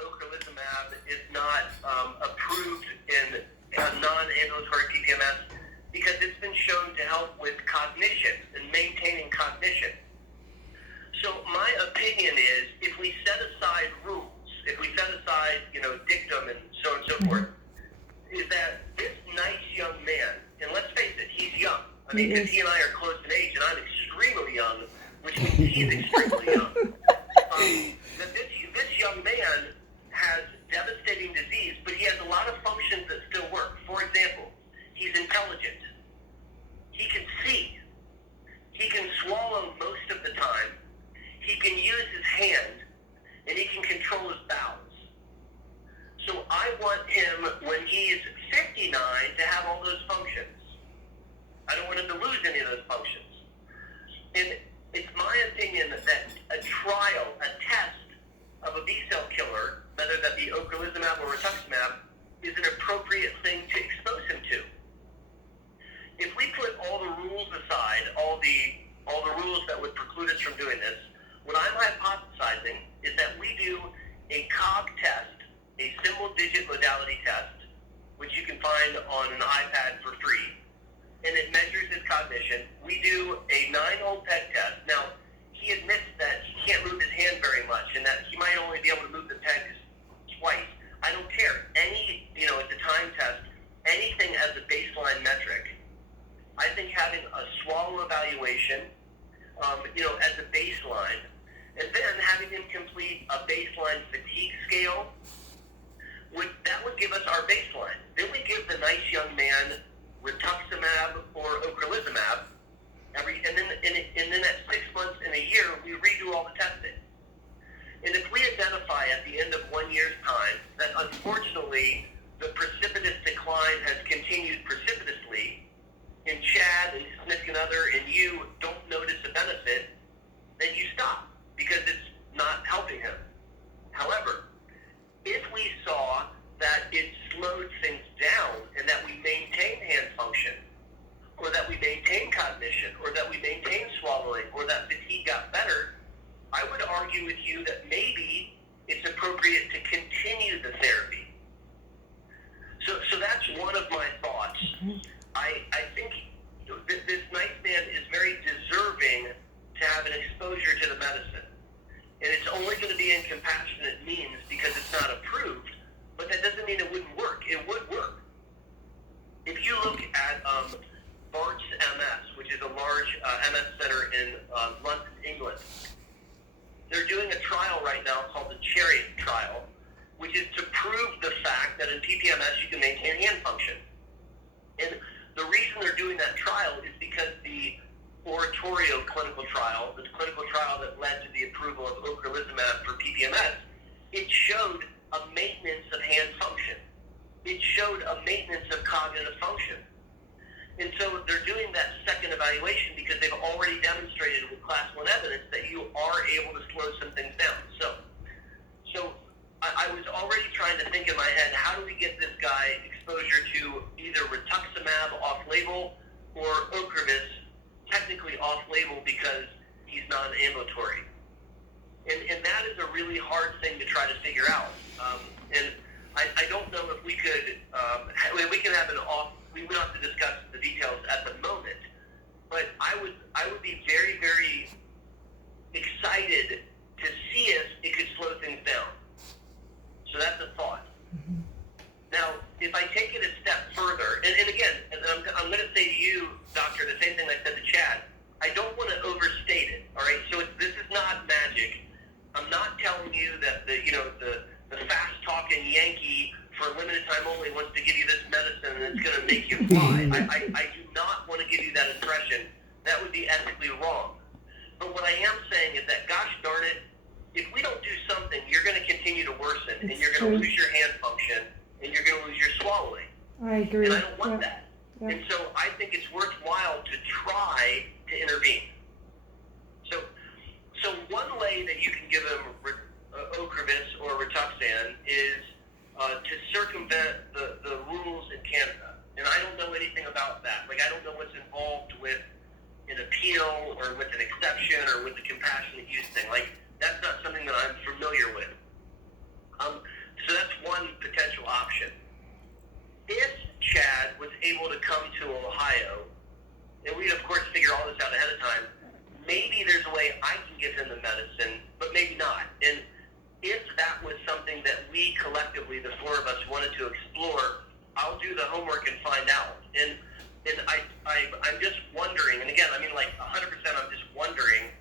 ocrelizumab is not approved in non-ambulatory PPMS because it's been shown to help with cognition and maintaining cognition. So my opinion is, if we set aside rules, if we set aside, dictum and so on and so forth, is that this nice young man, and let's face it, he's young. I mean, because he and I are close in age, and I'm extremely young, which means he's extremely young. That this young man has devastating disease, but he has a lot of functions that still work. For example, he's intelligent. He can see. He can swallow most of the time. He can use his hand, and he can control his bowels. So I want him, when he's 59, to have all those functions. I don't want him to lose any of those functions. And it's my opinion that a trial, a test of a B-cell killer, whether that be ocrelizumab or rituximab, is an appropriate thing to expose him to. If we put all the rules aside, all the rules that would preclude us from doing this, what I'm hypothesizing is that we do a COG test, a single-digit modality test, which you can find on an iPad for free, and it measures his cognition. We do a 9-hole peg test. Now, he admits that he can't move his hand very much, and that he might only be able to move the peg twice. I don't care. It's a time test, anything as a baseline metric. I think having a swallow evaluation, as a baseline, and then having him complete a baseline fatigue scale, would give us our baseline. Then we give the nice young man rituximab or ocrelizumab, and then at 6 months in a year, we redo all the testing. And if we identify at the end of 1 year's time that unfortunately the precipitous decline has continued precipitously, and Chad and his significant other and you don't notice a benefit, then you stop because it's not helping him. However, if we saw that it slowed things down and that we maintain hand function, or that we maintain cognition, or that we maintain swallowing, or that fatigue got better, I would argue with you that maybe it's appropriate to continue the therapy. So that's one of my thoughts. I think this nice man is very deserving to have an exposure to the medicine. And it's only going to be in compassionate means because it's not approved, but that doesn't mean it wouldn't work. It would work. If you look at Bart's MS, which is a large MS center in London, England, they're doing a trial right now called the Chariot trial, which is to prove the fact that in PPMS you can maintain hand function. And the reason they're doing that trial is because the Oratorio clinical trial, the clinical trial that led to the approval of ocrelizumab for PPMS, it showed a maintenance of hand function. It showed a maintenance of cognitive function. And so they're doing that second evaluation because they've already demonstrated with class 1 evidence that you are able to slow some things down. So I was already trying to think in my head, how do we get this guy exposure to either rituximab off-label or Ocrevus technically off-label because he's non-ambulatory. And that is a really hard thing to try to figure out. And I don't know if we could, we can have an off, we don't have to discuss the details at the moment, but I would be very, very excited to see if it could slow things down. So that's a thought. Mm-hmm. Now, if I take it a step further, and again, and I'm going to say to you, doctor, the same thing I said to Chad, I don't want to overstate it, all right? So this is not magic. I'm not telling you that the fast-talking Yankee for a limited time only wants to give you this medicine and it's going to make you fly. I do not want to give you that impression. That would be ethically wrong. But what I am saying is that, gosh darn it, if we don't do something, you're going to continue to worsen, and you're going to lose your hand function, and you're going to lose your swallowing. I agree. And I don't want that. Yep. And so I think it's worthwhile to try to intervene. So one way that you can give them Ocrevus or Rituxan is to circumvent the rules in Canada. And I don't know anything about that. Like, I don't know what's involved with an appeal or with an exception or with the compassionate use thing. Like, that's not something that I'm familiar with. option. If Chad was able to come to Ohio, and we'd of course figure all this out ahead of time, maybe there's a way I can give him the medicine, but maybe not. And if that was something that we collectively, the four of us, wanted to explore, I'll do the homework and find out. And I'm just wondering, and again, I mean, like 100%, I'm just wondering,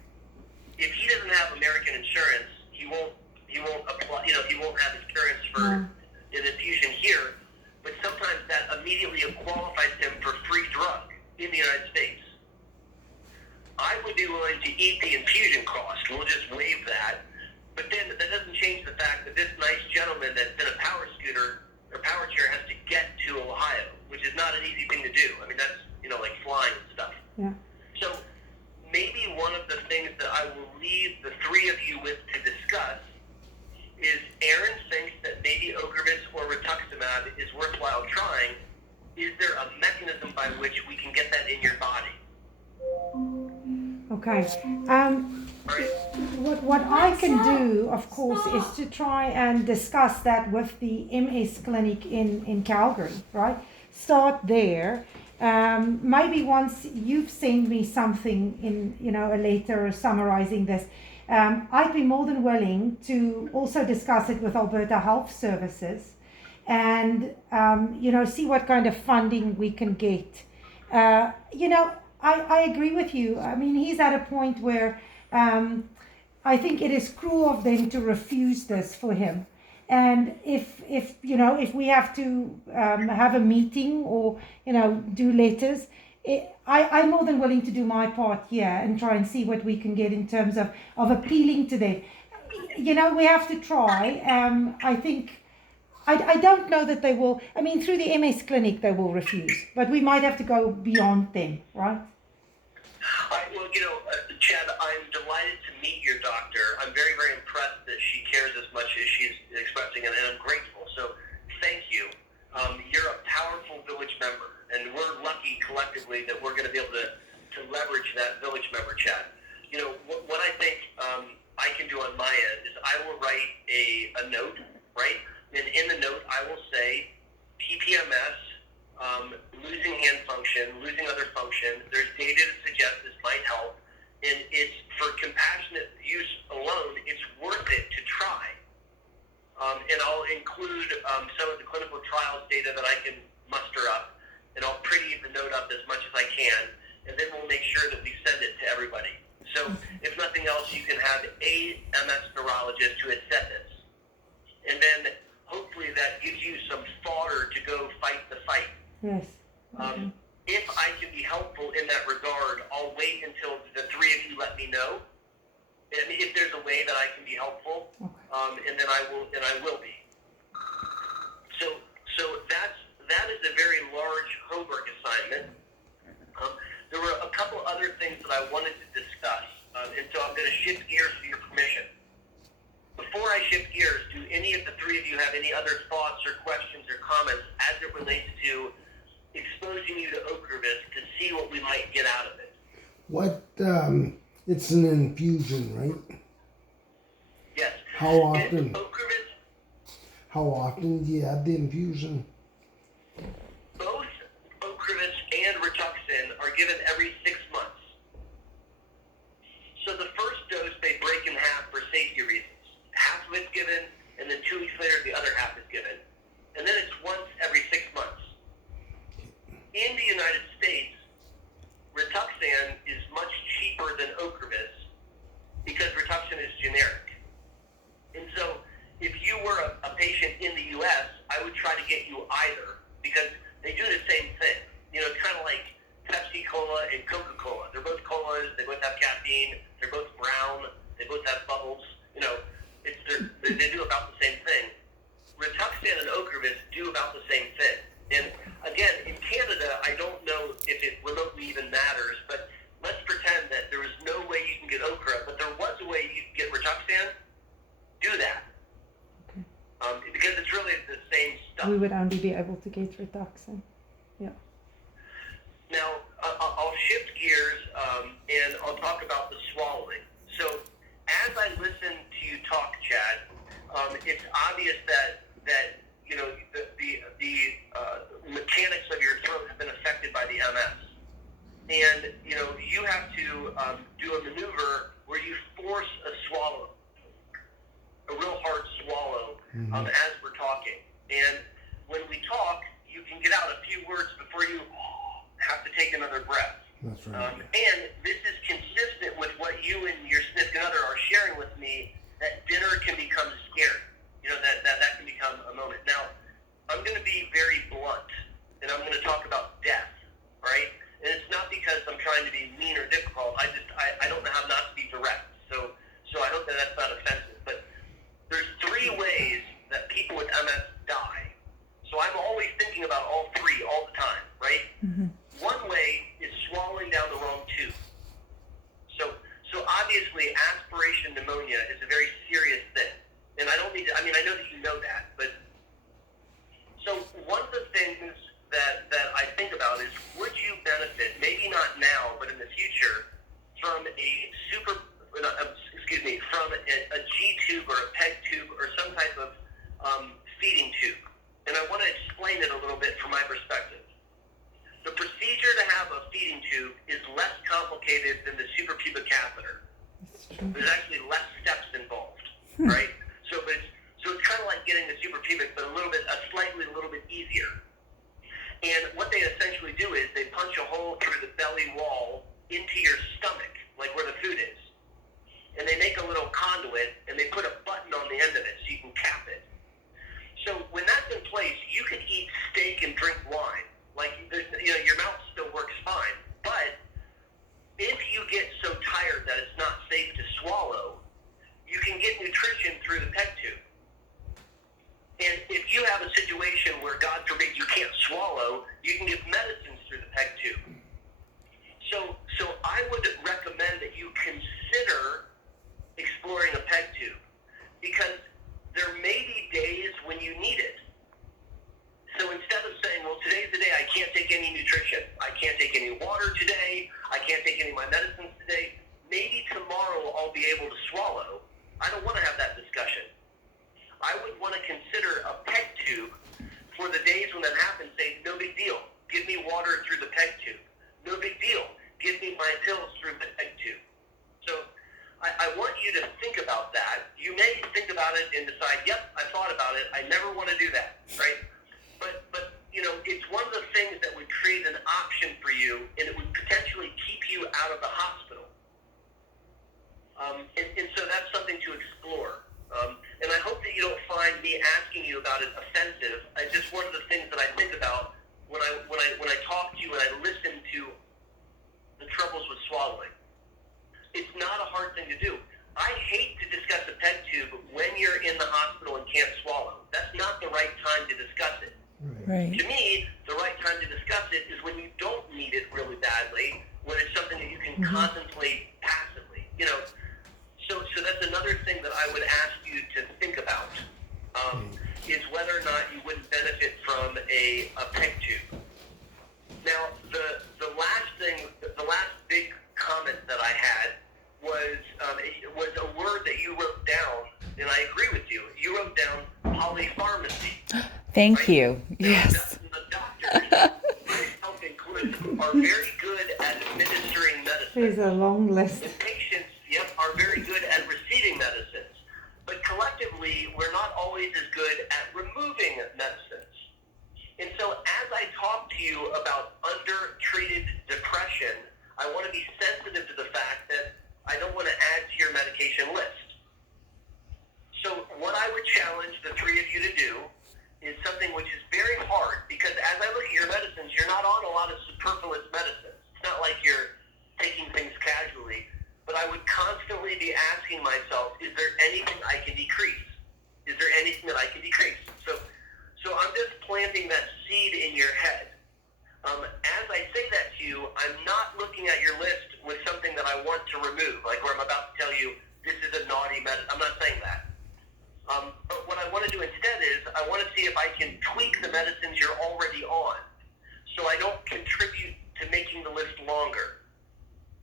if he doesn't have American insurance, he won't apply, he won't have insurance for an infusion here, but sometimes that immediately qualifies him for free drug in the United States. I would be willing to eat the infusion cost. We'll just waive that. But then that doesn't change the fact that this nice gentleman that's in a power scooter or power chair has to get to Ohio, which is not an easy thing to do. I mean, that's, like flying and stuff. Yeah. So maybe one of the things that I will leave the three of you with to discuss is Aaron thinks that maybe Ocrevus or rituximab is worthwhile trying. Is there a mechanism by which we can get that in your body? Okay. What I can do, of course, is to try and discuss that with the MS clinic in Calgary, right? Start there. Maybe once you've sent me something in, a letter summarizing this, I'd be more than willing to also discuss it with Alberta Health Services and, see what kind of funding we can get. I agree with you. I mean, he's at a point where I think it is cruel of them to refuse this for him. And if we have to have a meeting or, do letters, I'm more than willing to do my part here and try and see what we can get in terms of appealing to them. We have to try. I think, I don't know that they will, through the MS clinic they will refuse, but we might have to go beyond them, right? Chad, I'm delighted to meet your doctor. I'm very, very impressed that she cares as much as she's expressing, and I'm grateful. So thank you. You're a powerful village member, and we're lucky collectively that we're going to be able to leverage that village member, Chad. What I think I can do on my end is I will write a note, right? And in the note, I will say PPMS, losing hand function, losing other function. There's data to suggest this might help. And it's for compassionate use alone, it's worth it to try. And I'll include some of the clinical trials data that I can muster up, and I'll pretty the note up as much as I can, and then we'll make sure that we send it to everybody. So if nothing else, you can have a MS neurologist who has said this. And then hopefully that gives you some fodder to go fight the fight. Yes. If I can be helpful in that regard, I'll wait until the three of you let me know. And if there's a way that I can be helpful, and then I will be. So that is a very large homework assignment. There were a couple other things that I wanted to discuss, and so I'm going to shift gears with your permission. Before I shift gears, do any of the three of you have any other thoughts or questions or comments as it relates to exposing you to Ocrevus to see what we might get out of it? It's an infusion, right? Yes. How often? Ocrevus, How often do you have the infusion? both Ocrevus and Rituxan are given every 6 months. So the first dose they break in half for safety reasons. Half of it's given, and then 2 weeks later the other half is given. And then it's once every 6 months. In the United States, Rituxan is much cheaper than Ocrevus because Rituxan is generic. And so if you were a patient in the U.S., I would try to get you either because they do the same thing. It's kind of like Pepsi Cola and Coca-Cola. They're both colas. They both have caffeine. They're both brown. They both have bubbles. They do about the same thing. Rituxan and Ocrevus do about the same thing. And again, in Canada, I don't know if it remotely even matters, but let's pretend that there was no way you can get Ocra, but there was a way you could get Rituxan. Do that. Because it's really the same stuff. We would only be able to get Rituxan. Yeah. Now, I'll shift gears and I'll talk about the swallowing. So as I listen to you talk, Chad, it's obvious that the as we're talking. And when we talk, you can get out a few words before you have to take another breath. That's right. And this is consistent with what you and your significant other are sharing with me, that dinner can become scary. You know, that can become a moment. Now, I'm going to be very blunt, and I'm going to talk about death, right? And it's not because I'm trying to be mean or difficult. I don't know how not to be direct. So I hope that that's not offensive. But there's 3 ways that people with MS die. So I'm always thinking about all 3 all the time, right? Mm-hmm. One way is swallowing down the wrong tube. So obviously aspiration pneumonia is a very serious thing. And I don't need to, I mean, I know that you know that, but so one of the things that I think about is, would you benefit, maybe not now, but in the future, from from a G tube or a PEG tube or some type of feeding tube? And I want to explain it a little bit from my perspective. The procedure to have a feeding tube is less complicated than the suprapubic catheter. There's actually less steps involved, right? So it's kind of like getting the suprapubic, but a little bit easier. And what they essentially do is they punch a hole through the belly wall into your stomach, like where the food is. And they make a little conduit, and they put a button on the end of it so you can cap it. So when that's in place, you can eat steak and drink wine. Like, your mouth still works fine. But if you get so tired that it's not safe to swallow, you can get nutrition through the PEG tube. And if you have a situation where, God forbid, you can't swallow, you can give medicines through the PEG tube. So I would recommend that you consider exploring a PEG tube, because there may be days when you need it. So instead of saying, well, today's the day I can't take any nutrition, I can't take any water today, I can't take any of my medicines today, maybe tomorrow I'll be able to swallow. I don't want to have that discussion. I would want to consider a PEG tube for the days when that happens. Say, no big deal, give me water through the PEG tube. No big deal, give me my pills through the PEG tube. So I want you to think about that. You may think about it and decide, yep, I thought about it, I never want to do that, right? But it's one of the things that would create an option for you, and it would potentially keep you out of the hospital. And so that's something to explore. And I hope that you don't find me asking you about it offensive. It's just one of the things that I think about when I talk to you and I listen to the troubles with swallowing. It's not a hard thing to do. I hate to discuss a PEG tube when you're in the hospital and can't swallow. That's not the right time to discuss it. Right. To me, the right time to discuss it is when you don't need it really badly, when it's something that you can contemplate passively. So that's another thing that I would ask you to think about, is whether or not you wouldn't benefit from a PEG tube. Now, the last big comment that I had was a word that you wrote down, and I agree with you. You wrote down polypharmacy. Thank right? you. Yes. The doctors, myself included, are very good at administering medicine. There's a long list. The patients, are very good at receiving medicines. But collectively, we're not always as good at removing medicines. And so as I talk to you about undertreated depression, I want to be sensitive to the fact that I don't want to add to your medication list. So what I would challenge the 3 of you to do is something which is very hard, because as I look at your medicines, you're not on a lot of superfluous medicines. It's not like you're taking things casually, but I would constantly be asking myself, is there anything I can decrease? Is there anything that I can decrease? So I'm just planting that seed in your head. As I say that to you, I'm not looking at your list with something that I want to remove, like where I'm about to tell you, this is a naughty medicine. I'm not saying that. But what I want to do instead is, I want to see if I can tweak the medicines you're already on, so I don't contribute to making the list longer.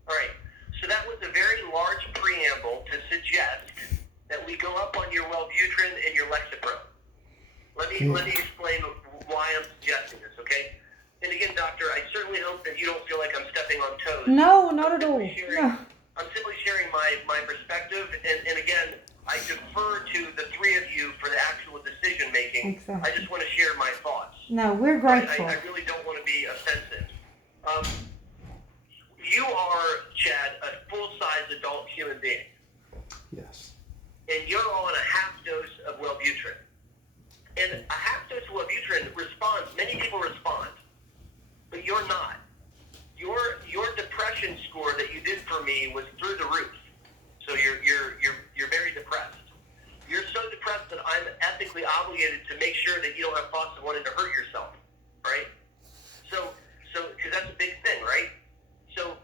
All right, so that was a very large preamble to suggest that we go up on your Wellbutrin and your Lexapro. Let me explain why I'm suggesting this, okay? And again, doctor, I certainly hope that you don't feel like I'm stepping on toes. No, not at all. No. I'm simply sharing my perspective, and again, I defer to the 3 of you for the actual speaking. Exactly. I just want to share my thoughts. No, we're grateful. I really don't want to be offensive. You are, Chad, a full-size adult human being, Yes. and you're on a half dose of Wellbutrin. And a half dose of Wellbutrin responds. Many people respond, but you're not. Your depression score that you did for me was through the roof. So you're very depressed. You're so depressed that I'm ethically obligated to make sure that you don't have thoughts of wanting to hurt yourself, right? So because that's a big thing, right? So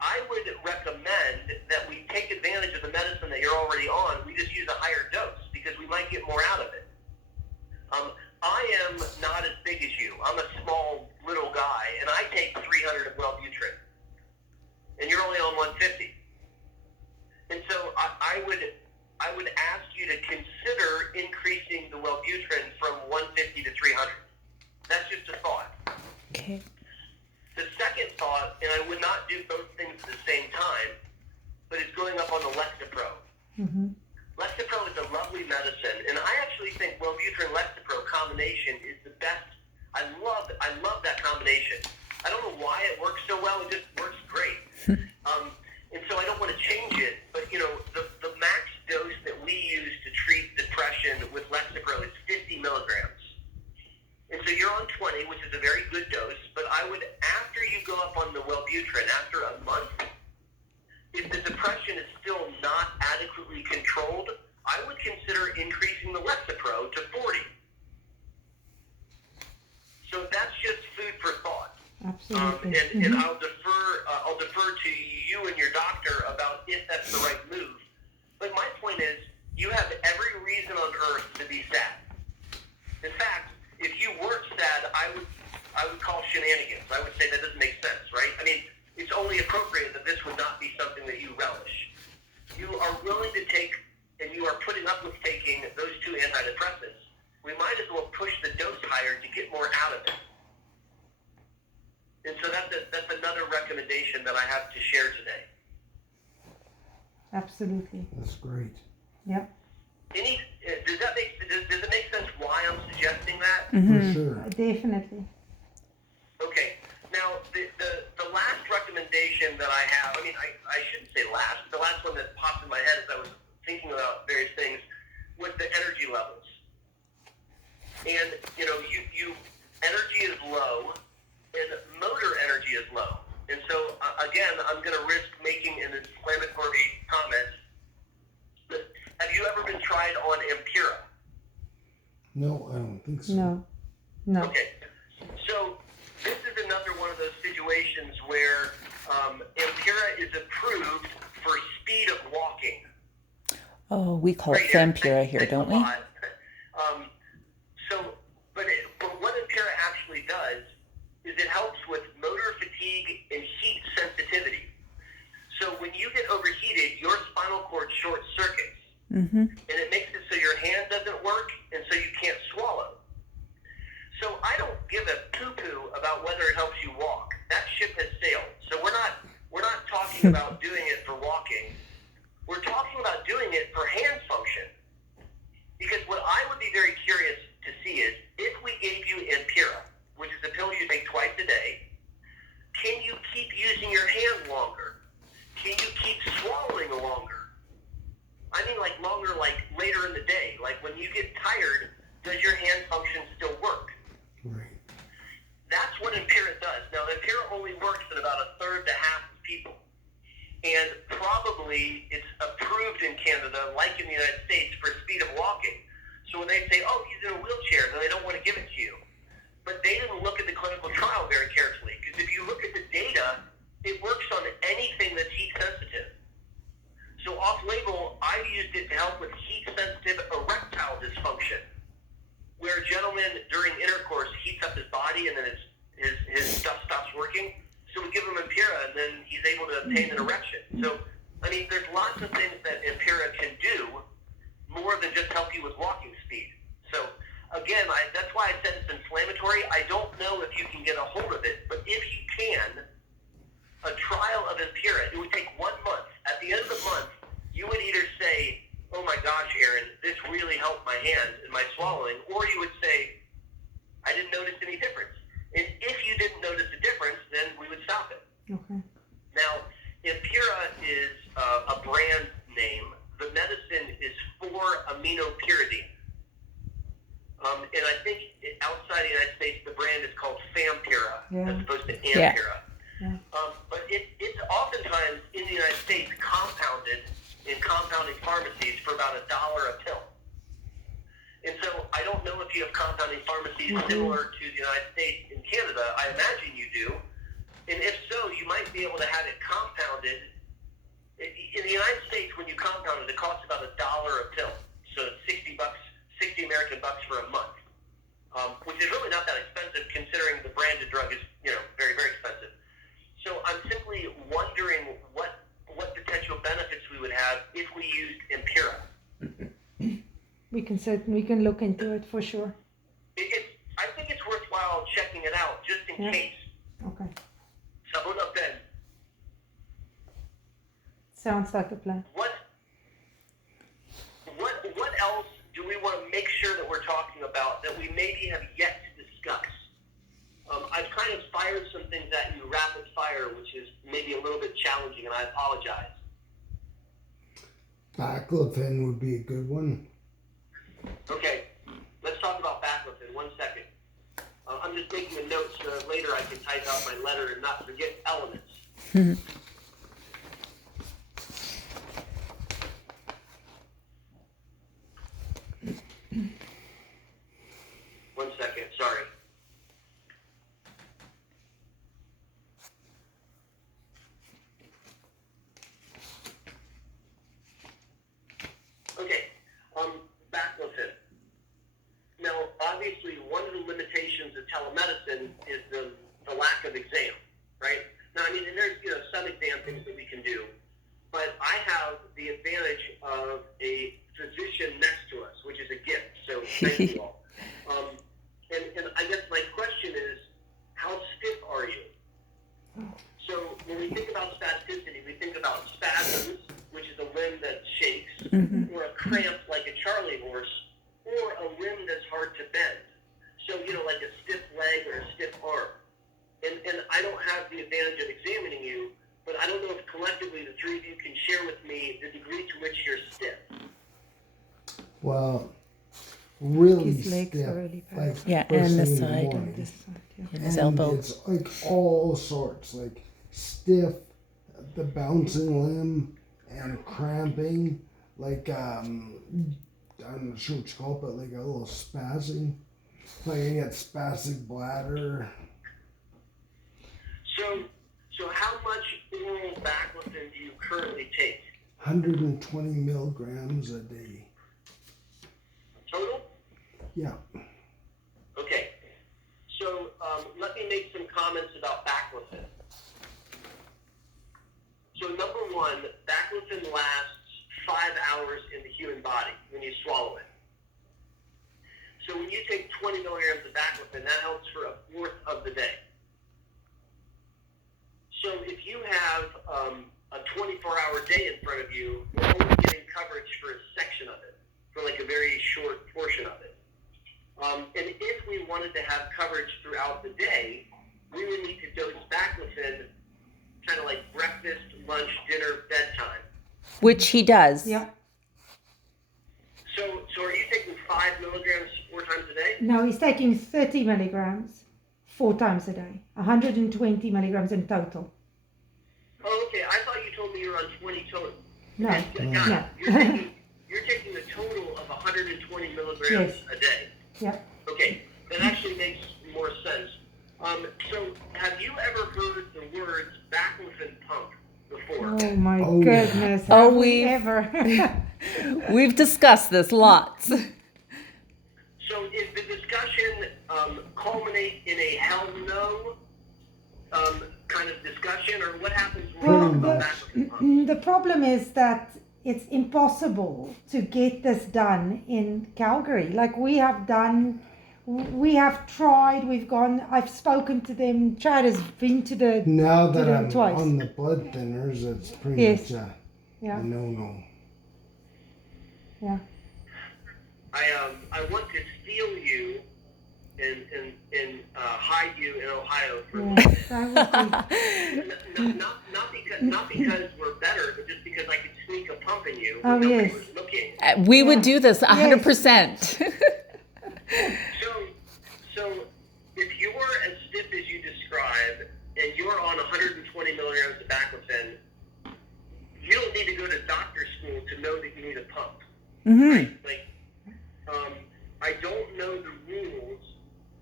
I would recommend that we take advantage of the medicine that you're already on. We just use a higher dose because we might get more out of it. I am not as big as you. I'm a small little guy, and I take 300 of Wellbutrin, and you're only on 150. And so I would ask you to consider increasing the Wellbutrin from 150 to 300. That's just a thought. Okay. The second thought, and I would not do both things at the same time, but it's going up on the Lexapro. Mm-hmm. Lexapro is a lovely medicine, and I actually think Wellbutrin-Lexapro combination is the best. I love that combination. I don't know why it works so well. It just works great. And so I don't want to change it, but the max dose that we use to treat depression with Lexapro is 50 milligrams. And so you're on 20, which is a very good dose, but I would, after you go up on the Wellbutrin, after a month, if the depression is still not adequately controlled, I would consider increasing the Lexapro to 40. So that's just food for thought. Absolutely. And I'll defer to you and your doctor about if that's the right move. But my point is, you have every reason on earth to be sad. In fact, if you weren't sad, I would call shenanigans. I would say that doesn't make sense, right? I mean, it's only appropriate that this would not be something that you relish. You are willing to take, and you are putting up with taking those two antidepressants. We might as well push the dose higher to get more out of it. And so that's another recommendation that I have to share today. Absolutely. That's great. Yep. Does it make sense why I'm suggesting that? For sure. Definitely. Okay. Now, the last recommendation that I have, I mean, I shouldn't say last, but the last one that popped in my head as I was thinking about various things was the energy levels. And, you energy is low, and motor energy is low. And so, again, I'm going to risk making an inflammatory comment. But have you ever been tried on Ampera? No, I don't think so. No. Okay. So, this is another one of those situations where Ampera is approved for speed of walking. Oh, we call it Right, Vampira here, thanks don't a we? lot. But what Ampera actually does is it helps with motor fatigue and heat sensitivity. So when you get overheated, your spinal cord short circuits, and it makes it so your hand doesn't work, and so you can't swallow. So I don't give a poo-poo about whether it helps you walk. That ship has sailed. So we're not talking about doing it for walking. We're talking about doing it for hand function. Because what I would be very curious to see is, if we gave you Ampera, which is a pill you take twice a day, can you keep using your hand longer? Can you keep swallowing longer? I mean, like longer, like later in the day. Like when you get tired, does your hand function still work? Right. That's what Ampera does. Now, Ampera only works in about a third to half of people. And probably it's approved in Canada, like in the United States, for speed of walking. So when they say, oh, he's in a wheelchair, then they don't want to give it to you. But they didn't look at the clinical trial very carefully. Because if you look at the data, it works on anything that's heat sensitive. So off-label, I've used it to help with heat-sensitive erectile dysfunction, where a gentleman during intercourse heats up his body and then his stuff stops working. So we give him Ampera, and then he's able to obtain an erection. So, I mean, there's lots of things that Ampera can do more than just help you with walking speed. So, again, that's why I said it's inflammatory. I don't know if you can get a hold of it, but if you can, a trial of Ampera, it would take 1 month. At the end of the month, you would either say, oh my gosh, Aaron, this really helped my hand and my swallowing, or you would say, I didn't notice any difference. And if you didn't notice a difference, then we would stop it. Okay. Now, Impera is a brand name. The medicine is 4-aminopyridine. And I think outside the United States, the brand is called Fampira as opposed to Ampera. Yeah. But it's oftentimes in the United States compounded in compounding pharmacies for about $1 a pill. And so I don't know if you have compounding pharmacies similar to the United States in Canada. I imagine you do. And if so, you might be able to have it compounded. In the United States, when you compound it, it costs about $1 a pill. So it's $60 American bucks for a month, which is really not that expensive considering the branded drug is, very, very expensive. So I'm simply wondering what potential benefits we would have if we used Impera. We can look into it for sure. I think it's worthwhile checking it out just in case. Okay. So hold up then. Sounds like a plan. What else do we want to make sure that we're talking about that we maybe have yet to discuss? I've kind of fired some things at you rapid fire, which is maybe a little bit challenging, and I apologize. Baclofen would be a good one. Okay, let's talk about baclofen. 1 second. I'm just making a note so that later I can type out my letter and not forget elements. 1 second, sorry. Okay, baclofen. Now, obviously, one of the limitations of telemedicine is the lack of exam, right? Now, I mean, and there's some exam things that we can do, but I have the advantage of a physician next to us, which is a gift. So thank you all. And I guess my question is, how stiff are you? So when we think about spasticity, we think about spasms, which is a limb that shakes, or a cramp like a Charlie horse, or a limb that's hard to bend. So, like a stiff leg or a stiff arm. And I don't have the advantage of examining you, but I don't know if collectively the three of you can share with me the degree to which you're stiff. Well, really His legs stiff. are really bad. Like and first the thing in side. morning. This side, yeah. And his And elbow. it's like all sorts, like stiff, the bouncing limb, and cramping, like I'm not sure what you call it, but like a little spazzing. Like I get spastic bladder. So how much oral baclofen do you currently take? 120 milligrams a day. Total? Yeah. Okay. So let me make some comments about baclofen. So number one, baclofen lasts 5 hours in the human body when you swallow it. So when you take 20 milligrams of baclofen, that helps for a fourth of the day. So if you have a 24-hour day in front of you, you're only getting coverage for a section of it, for like a very short portion of it. And if we wanted to have coverage throughout the day, we would need to dose baclofen kind of like breakfast, lunch, dinner, bedtime. Which he does. Yeah. So are you taking 5 milligrams 4 times a day? No, he's taking 30 milligrams 4 times a day. 120 milligrams in total. Oh, okay. I thought you told me you were on 20 total. No. Got it. No. You're taking a total of 120 milligrams Yes. a day. Yeah. Okay, that actually makes more sense. So have you ever heard the words baclofen pump before? Oh my Oh, goodness. Oh, Have we we've- ever? We've discussed this lots. So is the discussion culminate in a hell no kind of discussion, or what happens when we talk about baclofen pump? The problem is that it's impossible to get this done in Calgary. Like we have tried, I've spoken to them, Chad has been to the, Now to that them I'm twice. on the blood thinners, it's pretty Yes. much Yeah. a no-no. Yeah. I want to steal you and hide you in Ohio for a little Yes, bit. that would be. Not because we're better, but just because I could sneak a pump in you Oh, when nobody yes. was looking. We Yeah. would do this 100%. So if you're as stiff as you describe, and you're on 120 milligrams of baclofen, you don't need to go to doctor school to know that you need a pump. Mm-hmm. Right? Like, I don't know the rules,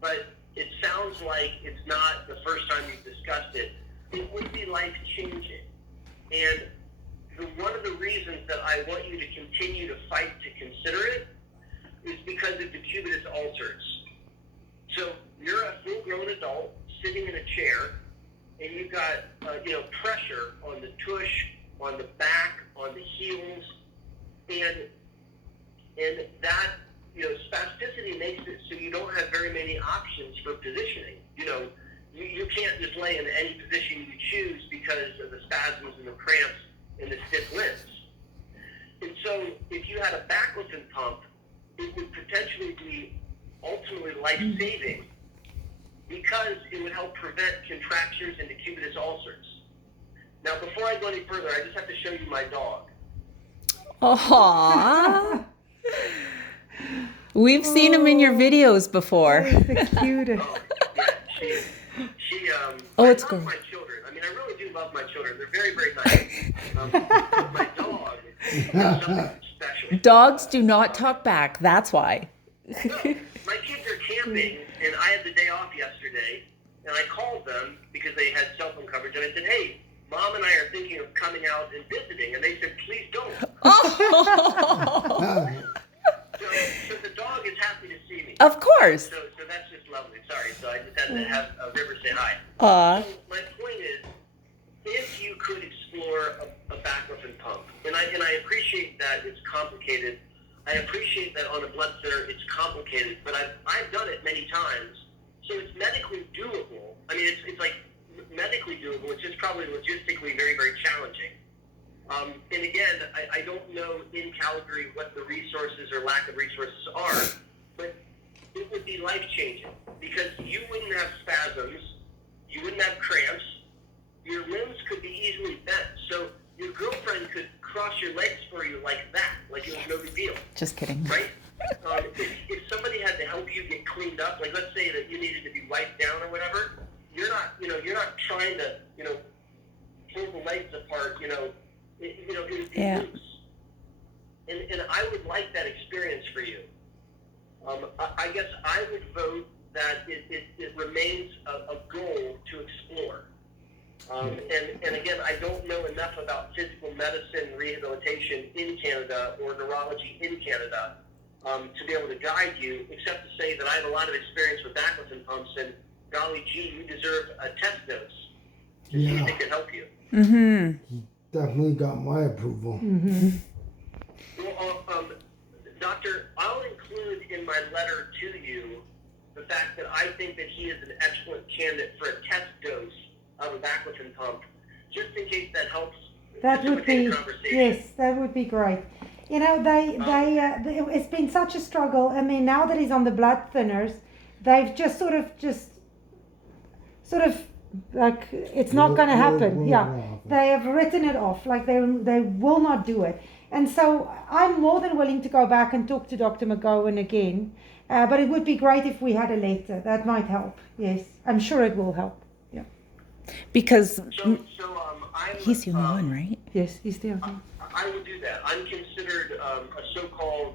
but it sounds like it's not the first time you've discussed it. It would be life-changing. And one of the reasons that I want you to continue to fight to consider it is because of decubitus ulcers. So you're a full-grown adult sitting in a chair, and you've got pressure on the tush, on the back, on the heels, and that spasticity makes it so you don't have very many options for positioning. You can't just lay in any position you choose because of the spasms and the cramps and the stiff limbs. And so if you had a baclofen pump, it would potentially be ultimately life-saving because it would help prevent contractures and decubitus ulcers. Now, before I go any further, I just have to show you my dog. Aww. We've seen him in your videos before. That is the cutest. Oh, yeah, she It's I love cool. my children. I mean, I really do love my children. They're very, very nice. But my dog is something special. Dogs do not talk back. That's why. No, my kids are camping, and I had the day off yesterday, and I called them because they had cell phone coverage, and I said, hey, Mom and I are thinking of coming out and visiting, and they said, please don't. So the dog is happy to see me. Of course. So that's just lovely. Sorry, so I just had to have River say hi. Aw. So my point is, if you could explore a baclofen pump, and I appreciate that it's complicated. I appreciate that on a blood thinner it's complicated, but I've done it many times, so it's medically doable. I mean, it's like medically doable. It's just probably logistically very, very challenging. And again, I don't know in Calgary what the resources or lack of resources are, but it would be life-changing because you wouldn't have spasms, you wouldn't have cramps, your limbs could be easily bent. So your girlfriend could cross your legs for you like that, like it was no big deal, Just kidding. right? If somebody had to help you get cleaned up, like let's say that you needed to be wiped down or whatever, you're not trying to, pull the legs apart, it would be Yeah. loose. And I would like that experience for you. I guess I would vote that it remains a goal to explore. And again, I don't know enough about physical medicine rehabilitation in Canada or neurology in Canada to be able to guide you, except to say that I have a lot of experience with baclofen pumps, and golly gee, you deserve a test dose to see if it can help you. Mm-hmm. Definitely got my approval. Well, Doctor, I'll include in my letter to you the fact that I think that he is an excellent candidate for a test dose of a baclofen pump, just in case that helps That would facilitate be, a conversation. yes, that would be great. It's been such a struggle. I mean, now that he's on the blood thinners, they've just sort of like it's not going to happen. Yeah, they have written it off. Like they will not do it. And so I'm more than willing to go back and talk to Dr. McGowan again. But it would be great if we had a letter. That might help. Yes, I'm sure it will help. Yeah. Because I'm, he's the only one, right? Yes, he's there. I will do that. I'm considered a so-called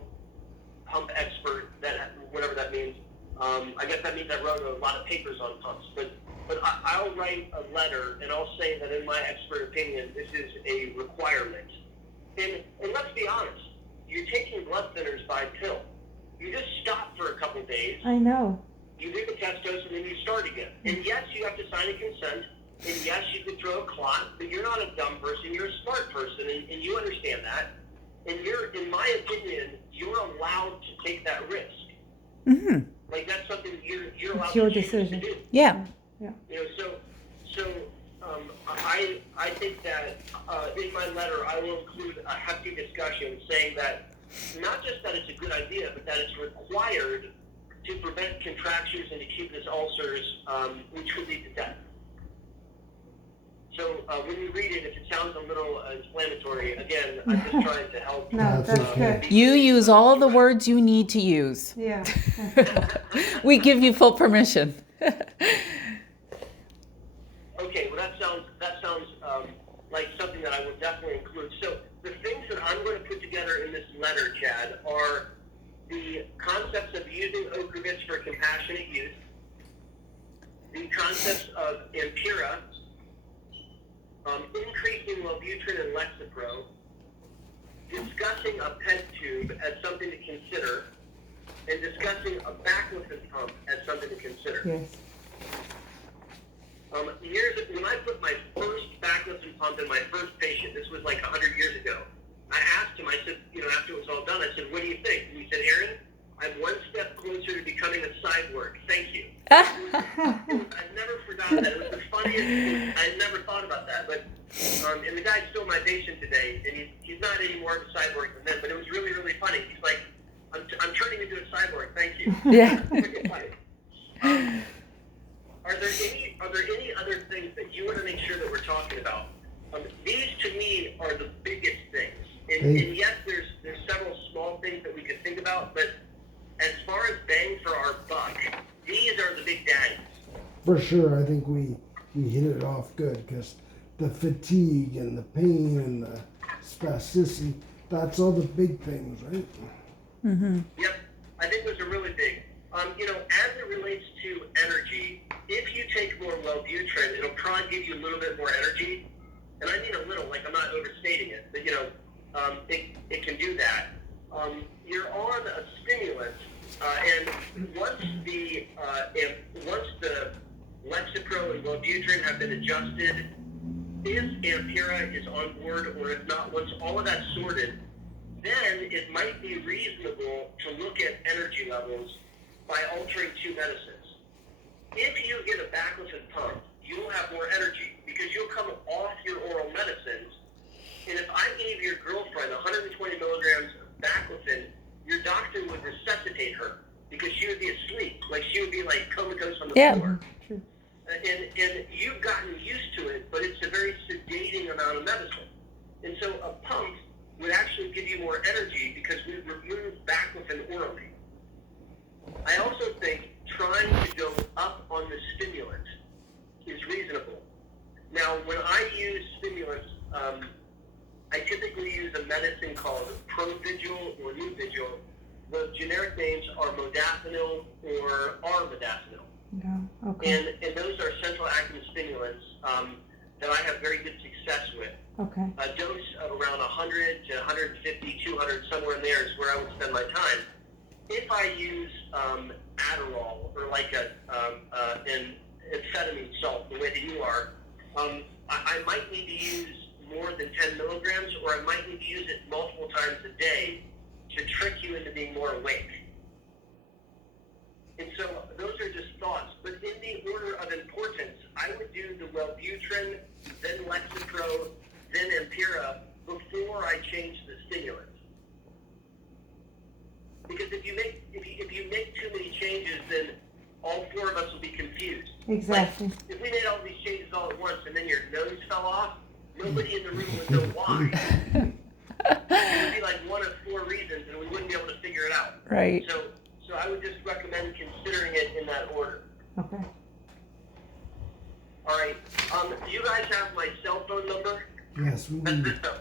pump expert, that whatever that means. I guess that means I wrote a lot of papers on pumps, but I'll write a letter and I'll say that in my expert opinion, this is a requirement. And let's be honest, you're taking blood thinners by pill. You just stop for a couple days. I know. You do the test dose and then you start again. And yes, you have to sign a consent. And yes, you could throw a clot, but you're not a dumb person. You're a smart person, and you understand that. And in my opinion, you're allowed to take that risk. Mm-hmm. Like that's something you're allowed It's your to choose decision. to do. Yeah. I think that in my letter I will include a hefty discussion saying that not just that it's a good idea, but that it's required to prevent contractures and acute ulcers, which could lead to death. So when you read it, if it sounds a little inflammatory, again, I'm just trying to help. No, that's okay. good. You use all the words you need to use. Yeah. We give you full permission. Okay, well that sounds like something that I will definitely include. So the things that I'm going to put together in this letter, Chad, are the concepts of using Ocrevus for compassionate use, the concepts of Ampera, increasing Wellbutrin and Lexapro, discussing a PET tube as something to consider, and discussing a baclofen pump as something to consider. Yes. When I put my first baclofen pump in my first patient, this was like 100 years ago, I asked him, I said, after it was all done, I said, what do you think? And he said, Aaron, I'm one step closer to becoming a cyborg. Thank you. I've never forgotten that. It was the funniest thing. I had never thought about that. But and the guy's still my patient today, and he's not any more of a cyborg than then, but it was really, really funny. He's like, I'm turning into a cyborg. Thank you. Yeah. Pretty funny. Are there any other things that you want to make sure that we're talking about? These to me are the biggest things, and yes, there's several small things that we could think about, but as far as bang for our buck, these are the big daddies. For sure, I think we hit it off good because the fatigue and the pain and the spasticity, that's all the big things, right? Mm-hmm. Yep, I think those are really big. As it relates to energy, if you take more Wellbutrin, it'll probably give you a little bit more energy. And I mean a little, like I'm not overstating it, but it can do that. You're on a stimulant, and once the Lexapro and Wellbutrin have been adjusted, if Ampera is on board, or if not, once all of that's sorted, then it might be reasonable to look at energy levels by altering two medicines. If you get a baclofen pump, you'll have more energy because you'll come off your oral medicines. And if I gave your girlfriend 120 milligrams of baclofen, your doctor would resuscitate her because she would be asleep, like she would be like comatose on the floor. True. And you've gotten used to it, but it's a very sedating amount of medicine. And so a pump would actually give you more energy because we remove baclofen orally. I also think trying to go up on the stimulant is reasonable. Now, when I use stimulants, I typically use a medicine called Provigil or Nuvigil. The generic names are modafinil or armodafinil. No. Okay. And those are central acting stimulants that I have very good success with. Okay. A dose of around 100 to 150, 200, somewhere in there is where I would spend my time. If I use Adderall or like an amphetamine salt, the way that you are, I might need to use more than 10 milligrams, or I might need to use it multiple times a day to trick you into being more awake. And so those are just thoughts. But in the order of importance, I would do the Wellbutrin, then Lexapro, then Ampera before I change the stimulant. Because if you make too many changes, then all four of us will be confused. Exactly. Like, if we made all these changes all at once and then your nose fell off, nobody in the room would know why. It would be like one of four reasons, and we wouldn't be able to figure it out. Right. So I would just recommend considering it in that order. Okay. All right. Do you guys have my cell phone number? Yes, we That's need this number.